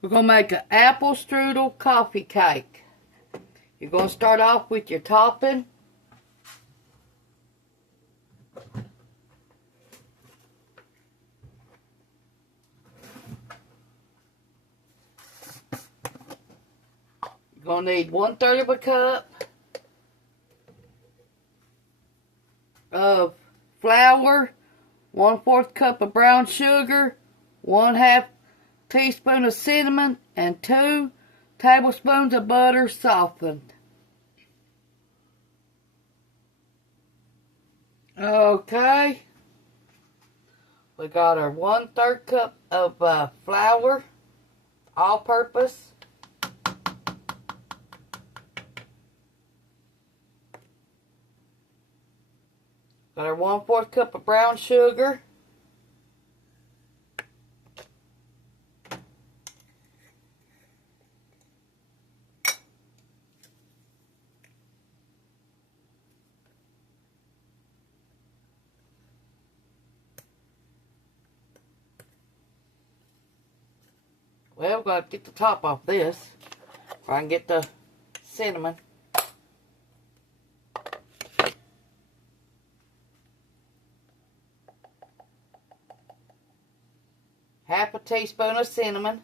We're going to make an apple strudel coffee cake. You're going to start off with your topping. You're going to need 1/3 of a cup of flour, 1/4 cup of brown sugar, 1/2 teaspoon of cinnamon, and 2 tablespoons of butter softened. Okay, we got our 1/3 cup of flour, all purpose. Got our 1/4 cup of brown sugar. Well, we've got to get the top off this, or I can get the cinnamon. Half a teaspoon of cinnamon.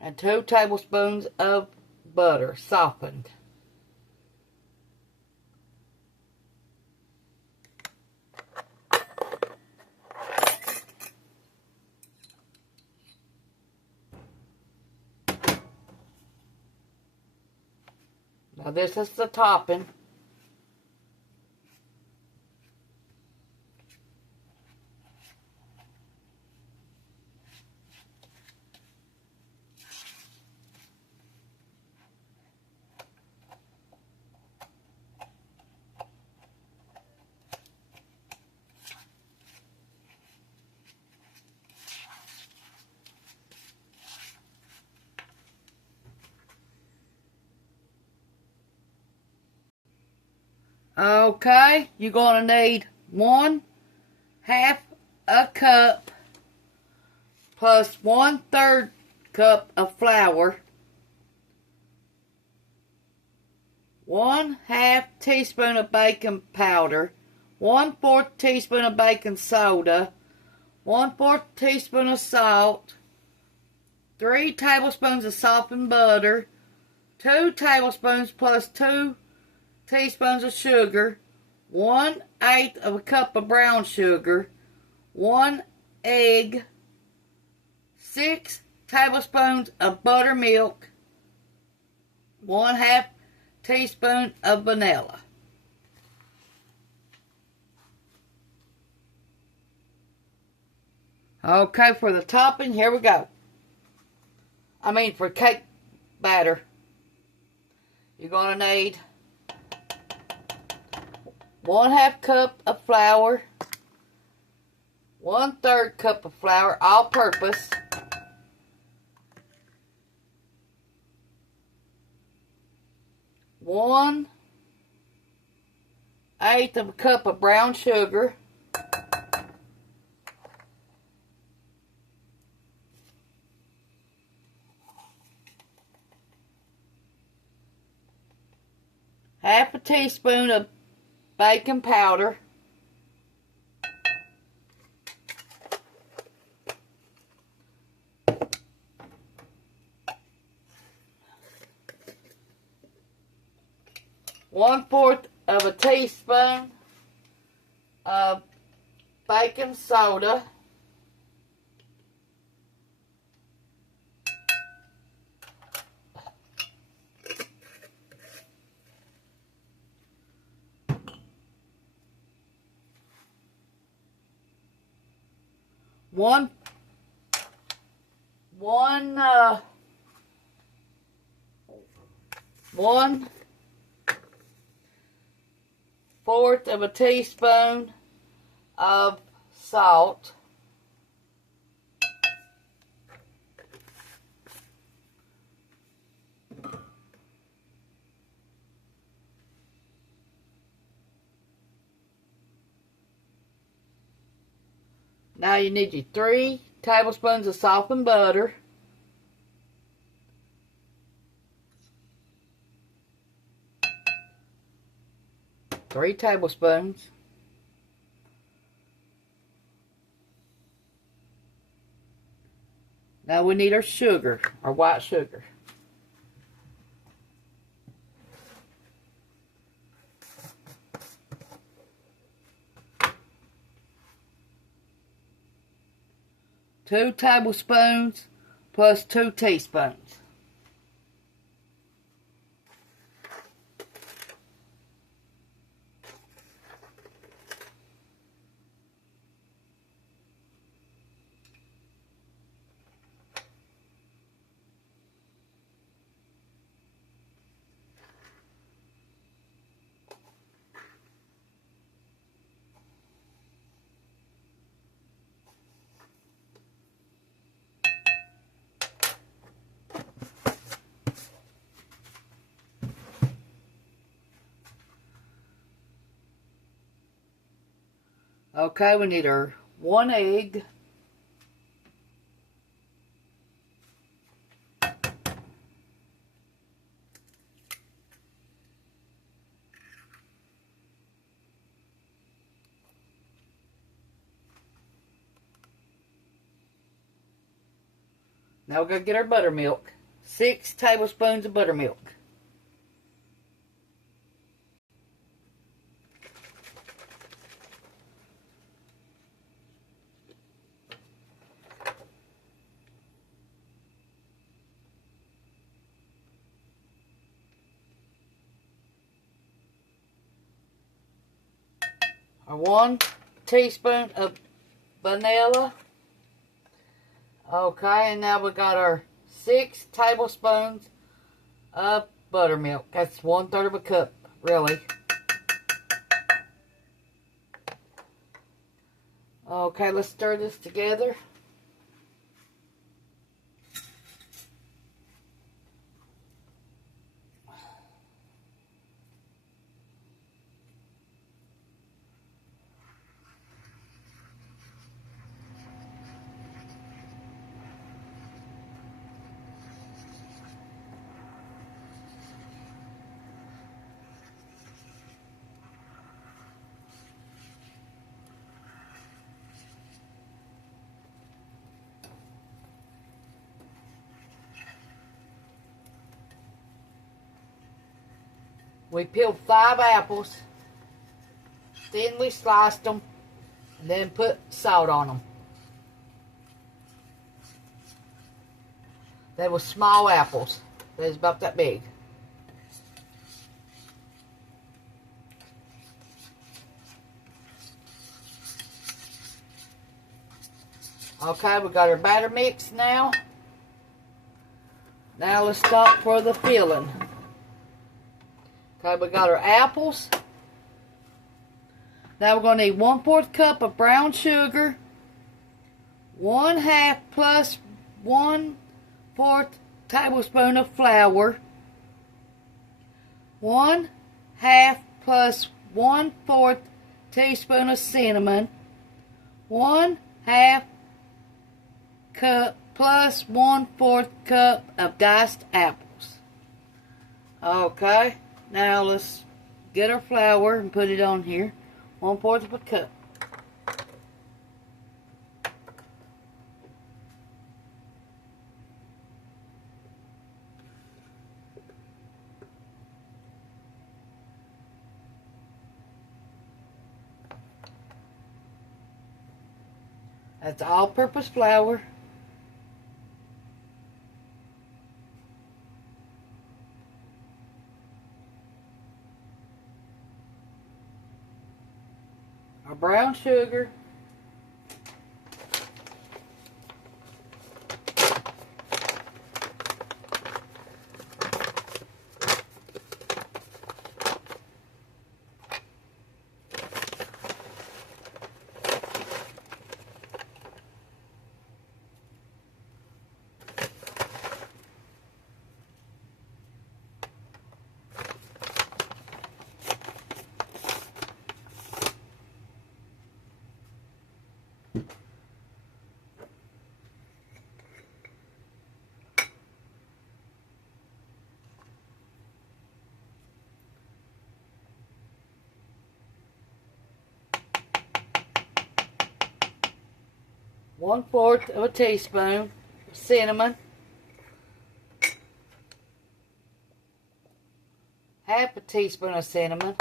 And 2 tablespoons of butter softened. Now this is the topping. Okay, you're going to need 1/2 a cup plus 1/3 cup of flour, 1/2 teaspoon of baking powder, 1/4 teaspoon of baking soda, 1/4 teaspoon of salt, 3 tablespoons of softened butter, 2 tablespoons plus 2 teaspoons of sugar, 1/8 of a cup of brown sugar, 1 egg, 6 tablespoons of buttermilk, 1/2 teaspoon of vanilla. Okay, for the topping, here we go. For cake batter, you're going to need 1/2 cup of flour, 1/3 cup of flour, all purpose, 1/8 of a cup of brown sugar, 1/2 a teaspoon of baking powder, 1/4 of a teaspoon of baking soda, 1 1/4 of a teaspoon of salt, Now you need your 3 tablespoons of softened butter. Three tablespoons. Now we need our sugar, our white sugar. Two tablespoons plus 2 teaspoons. Okay, we need our 1 egg. Now we're going to get our buttermilk. 6 tablespoons of buttermilk. Our 1 teaspoon of vanilla. Okay, and now we got our 6 tablespoons of buttermilk. That's 1/3 of a cup, really. Okay, let's stir this together. We peeled 5 apples, thinly sliced them, and then put salt on them. They were small apples. They was about that big. Okay, we got our batter mix now. Now let's start for the filling. Okay, we got our apples. Now we're going to need 1/4 cup of brown sugar, 1/2 plus 1/4 tablespoon of flour, 1/2 plus 1/4 teaspoon of cinnamon, 1/2 cup plus 1/4 cup of diced apples. Okay, now let's get our flour and put it on here. 1/4 of a cup. That's all-purpose flour. Our brown sugar. 1/4 of a teaspoon of cinnamon, half a teaspoon of cinnamon,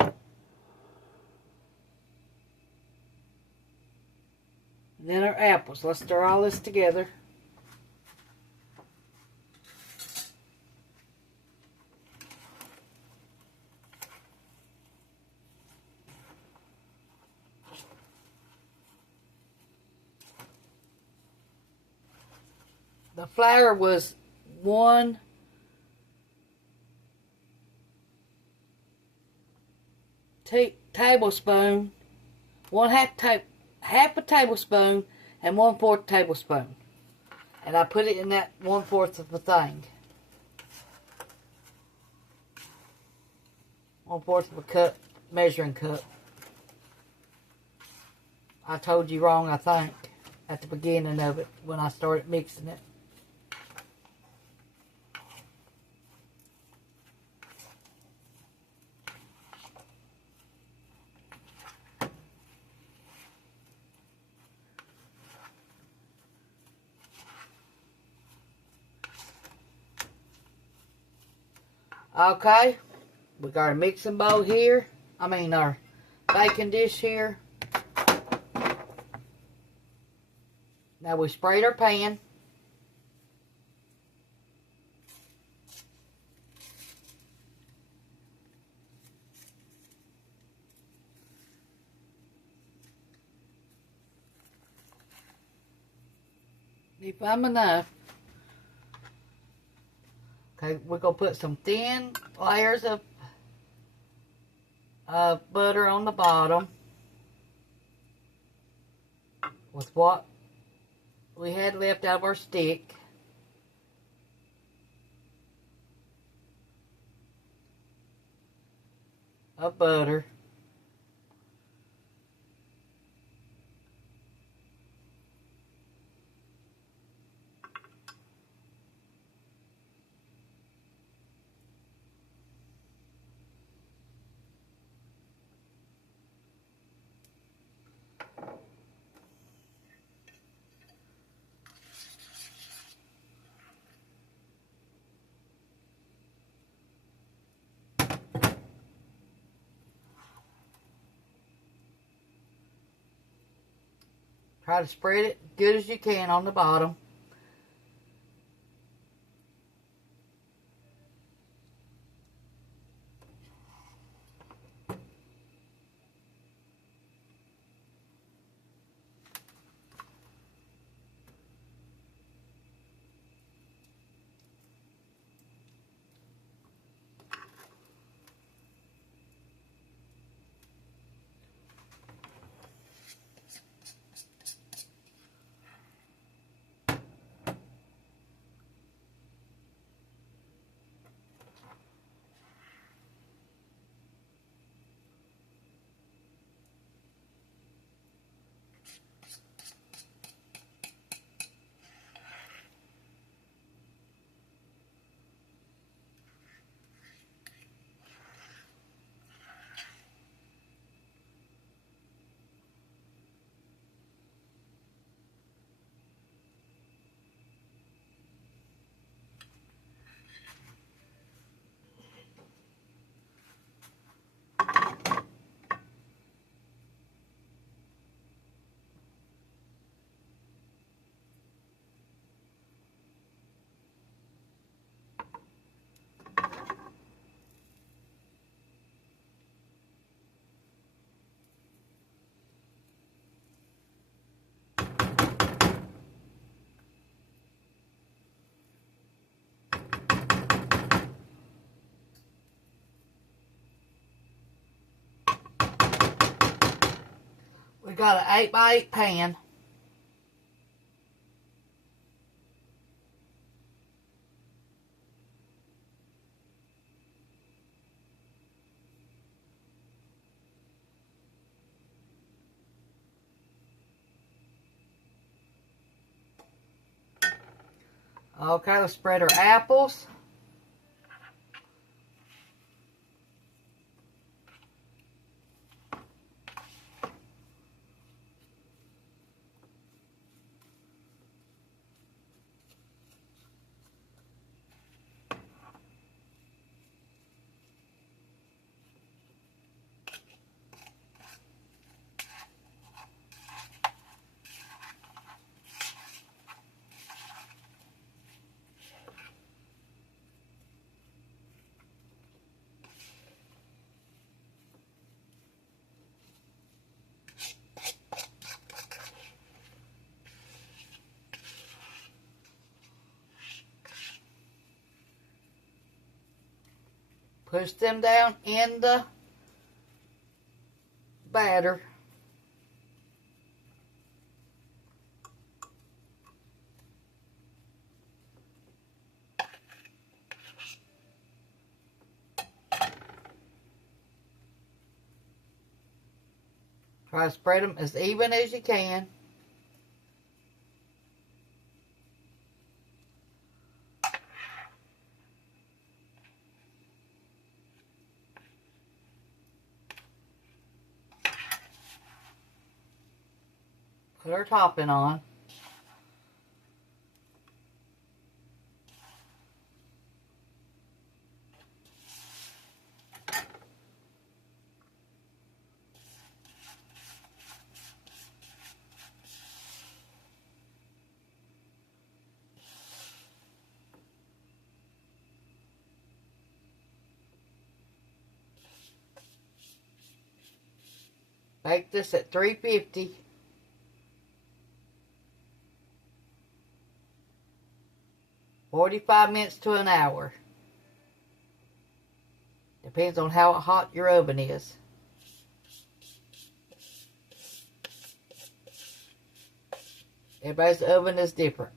and then our apples. Let's stir all this together. The flour was 1 tablespoon, half a tablespoon, and 1/4 tablespoon. And I put it in that 1/4 of the thing. 1/4 of a cup, measuring cup. I told you wrong, I think, at the beginning of it when I started mixing it. Okay, we got our mixing bowl here. Our baking dish here. Now we sprayed our pan. If I'm enough. Okay, we're going to put some thin layers of butter on the bottom with what we had left out of our stick. Of butter. Try to spread it good as you can on the bottom. We got an 8x8 pan. Okay, let's spread our apples. Push them down in the batter. Try to spread them as even as you can. Put our topping on. Bake this at 350. "45 minutes to an hour. Depends on how hot your oven is. Everybody's oven is different.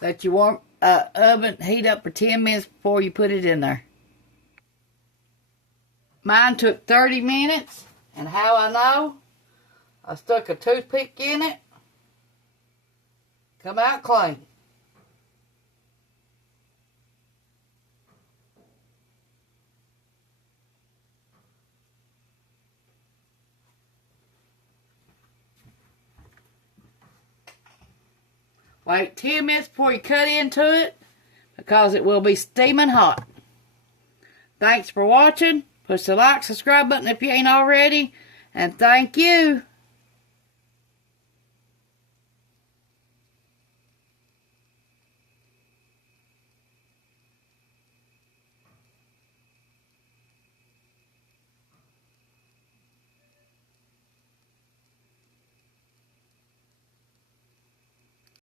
Let your oven heat up for 10 minutes before you put it in there. Mine took 30 minutes, and how I know? I stuck a toothpick in it. Come out clean. Wait 10 minutes before you cut into it, because it will be steaming hot. Thanks for watching. Push the like, subscribe button if you ain't already. And thank you.